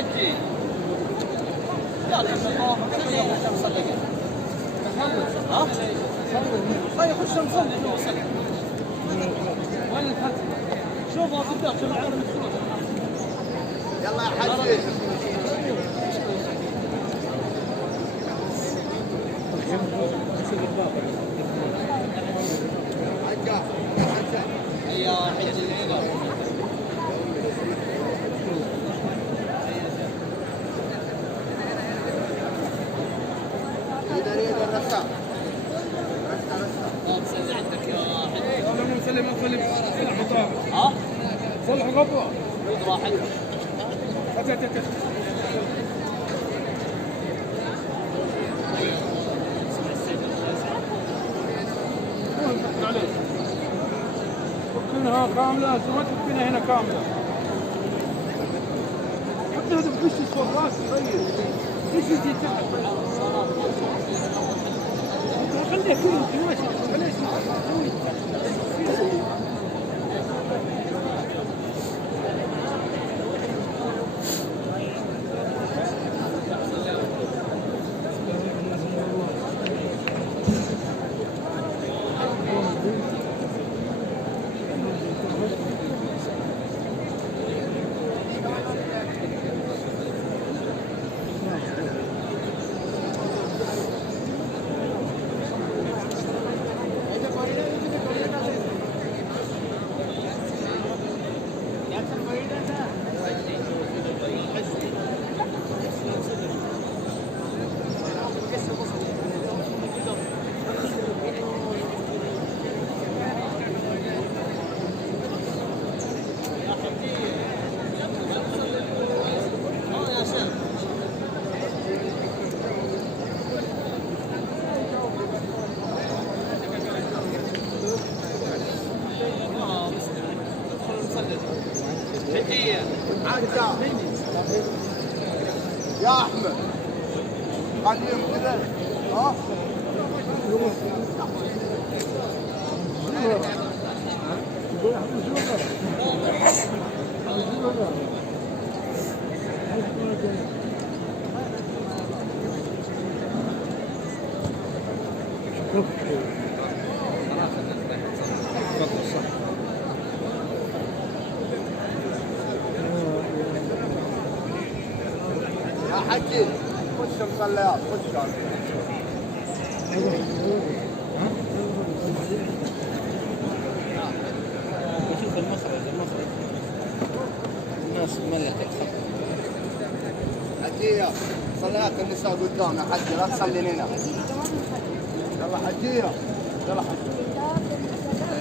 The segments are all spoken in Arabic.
حجي لا لا صلي ها؟ طيب خش نصلي وين الفتح؟ شوف اطباء شوف العالم الفلوس يلا يا حجي يا حجي يريد الرسام سلم عندك يا حجي سلم المطار ها؟ صلح غبره خذ راحتك فكنها كاملة سويت فينا هنا كاملة حتى هذا بخش فوق راسي طيب ايش يجي تحت خليه كله ماشي خليه يا احمد خليهم كذا ها يا حجي خش مصليات خش شوف المخرج الناس ملكت حجية صليات النساء قدام يا حجي لا تصلين هنا يلا حجية يلا حجية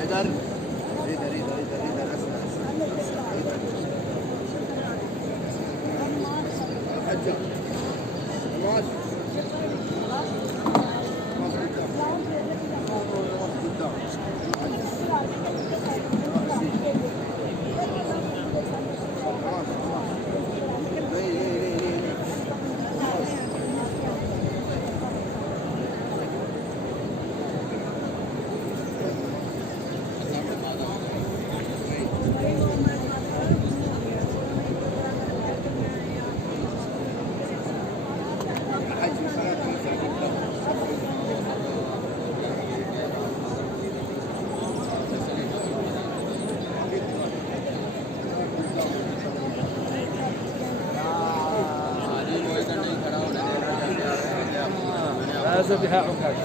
ايدر اسمع حجة ماشي هذا بها عكاش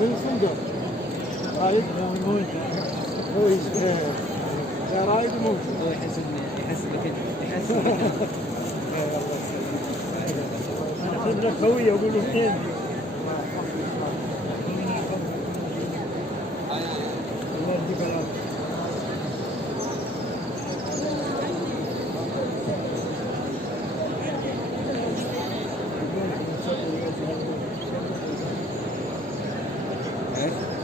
من الفندق رايد موجود هو يا رايد موجود هو يحس بك يحس انا خبره قويه اقول له فين الله يديك العافيه ايه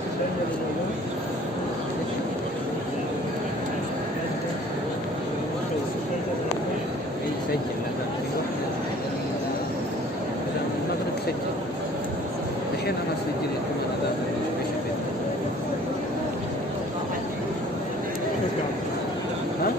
الحين انا اسجل لكم انا ذا ايش فيه. ها؟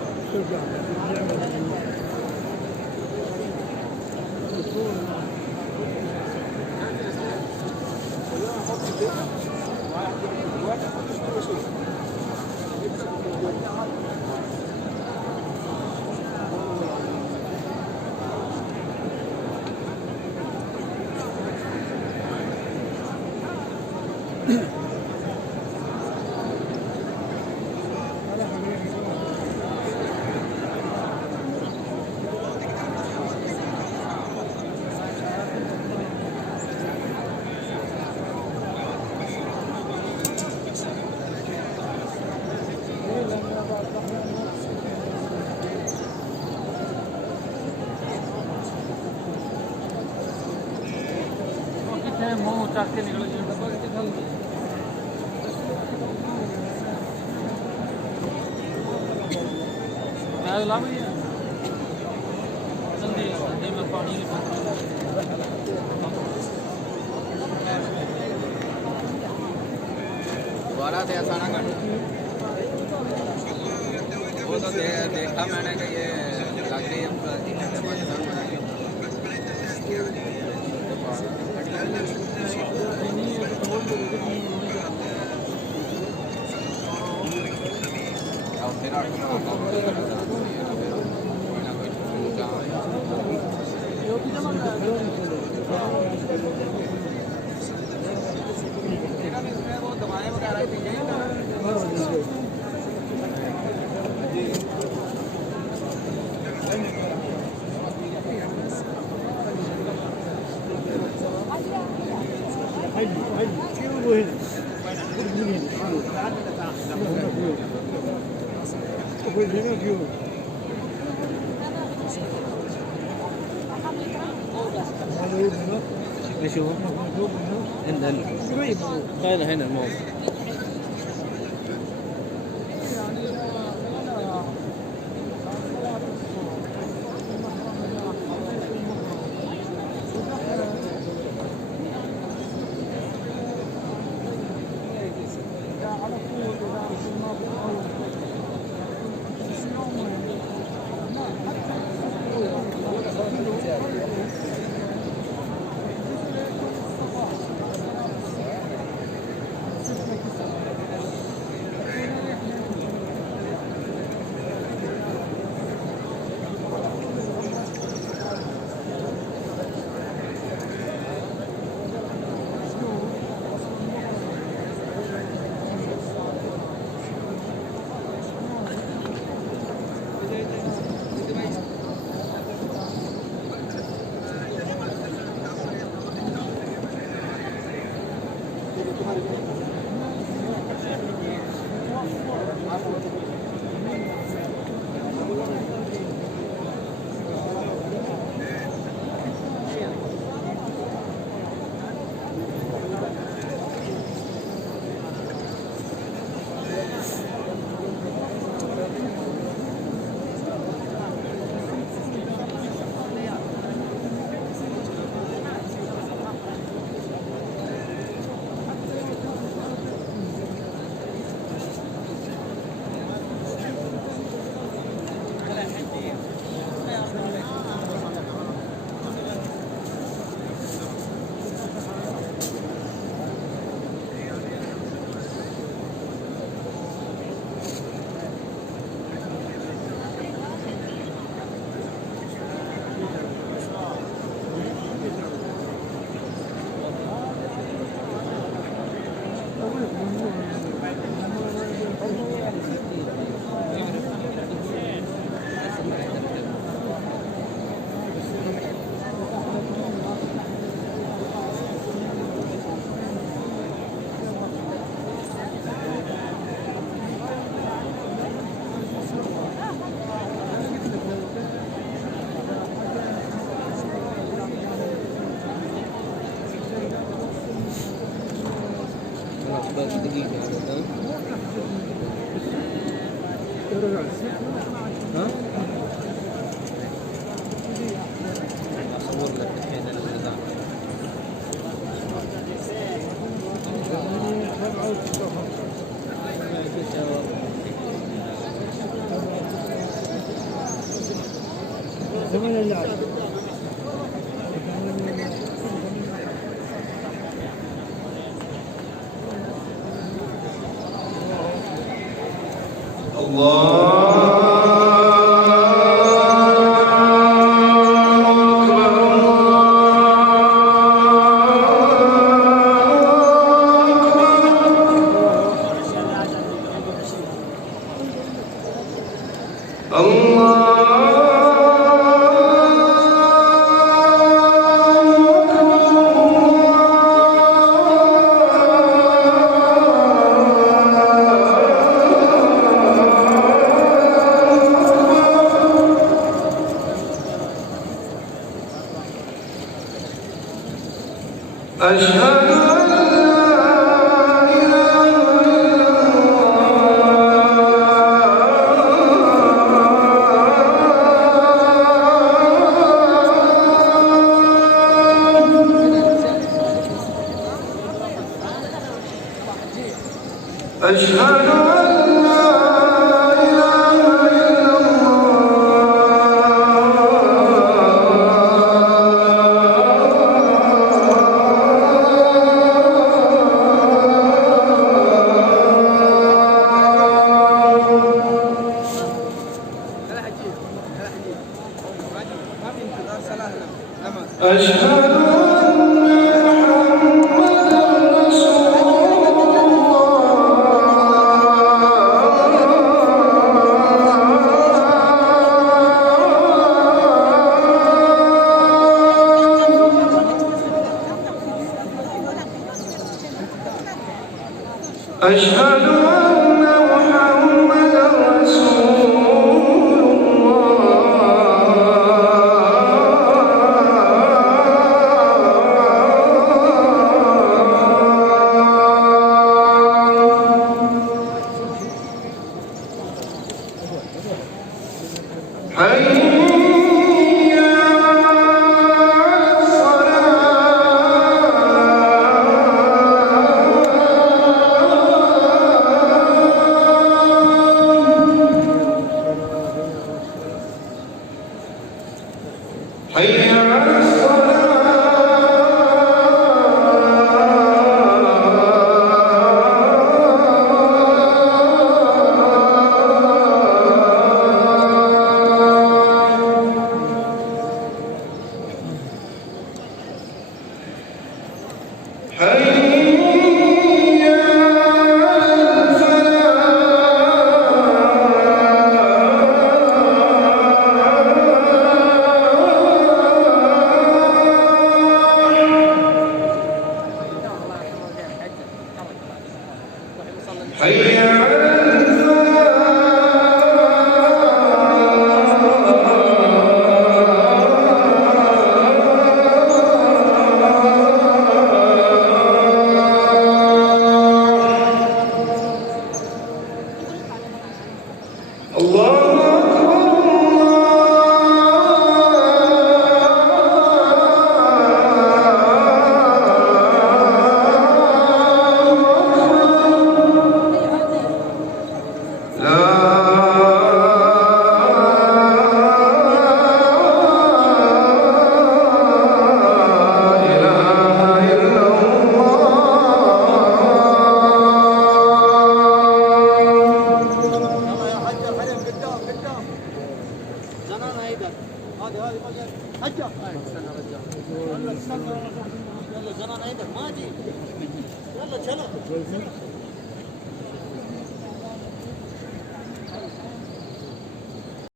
मुँह चाट के निकलो जी। बैग ला भैया जल्दी जल्दी में पानी की दोबारा से ऐसा ना कर। वो तो देखा मैंने कि ये लग रही है वो दवाएं वगैरह दी गई ना। نشوف عندنا هنا الموضوع. دقيقة ها؟ أصور لك الحين النظام. يلا زمان عندك ما دي يلا شنو